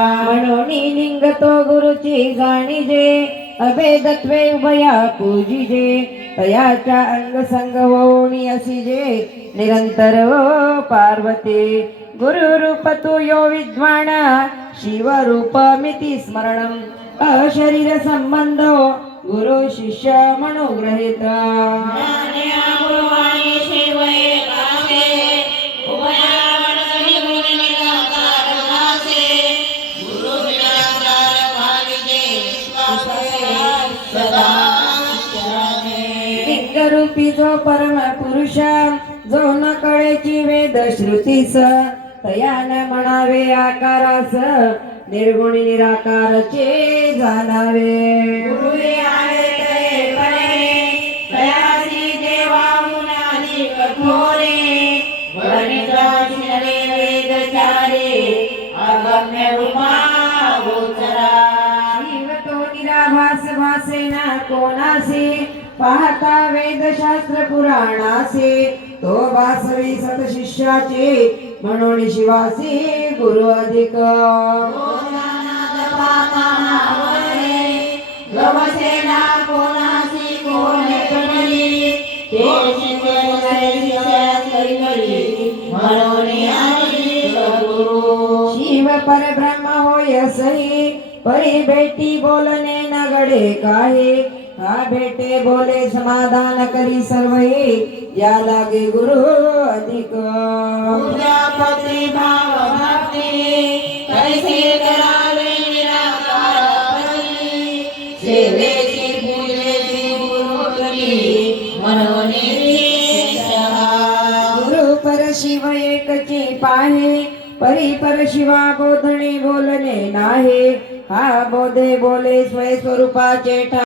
म्हणून लिंग तो गुरुची जाणीजे अभेदत्वे उभया पूजिजे तयाच्या अंग संग होणी असिजे निरंतर ओ पार्वती. गुरुरूप तू यो विद्वान शिवरूपमिति मिती अशरीरसम्बन्धो अशरीर संबंध हो, गुरु शिष्य मनोग्रहित रूपी जो परम पुरुष जो न कळेची वेद श्रुतीस तयान म्हणावे आकारास निर्गुणी निराकारचे जाणावे. गुरुवे आहे तये परे, तयासी कठोरे. वर्णिता शिरे वेदचारे अगम्य रूपा निराभास भासेना कोणासी? पाहता वेदशास्त्र पुराणासे. तो वासवी सतशिष्याचे म्हणून शिवासी गुरु अधिक. शिव परब्रह्म होय सही परी भेटी बोलणे नगडे काहे? हा भेटे बोले समाधान करी सर्व या लागे गुरु अधिक. प्रजापती भाव भक्ती कैसे करावे निराकारपती सेवेची पूजेची गुरुपती मनोनिर्देश गुरु पर शिव एकची पाहे परी पर शिवा बोधणे बोलणे नाहे. हा बोधे बोले स्वयं स्वरूपाचे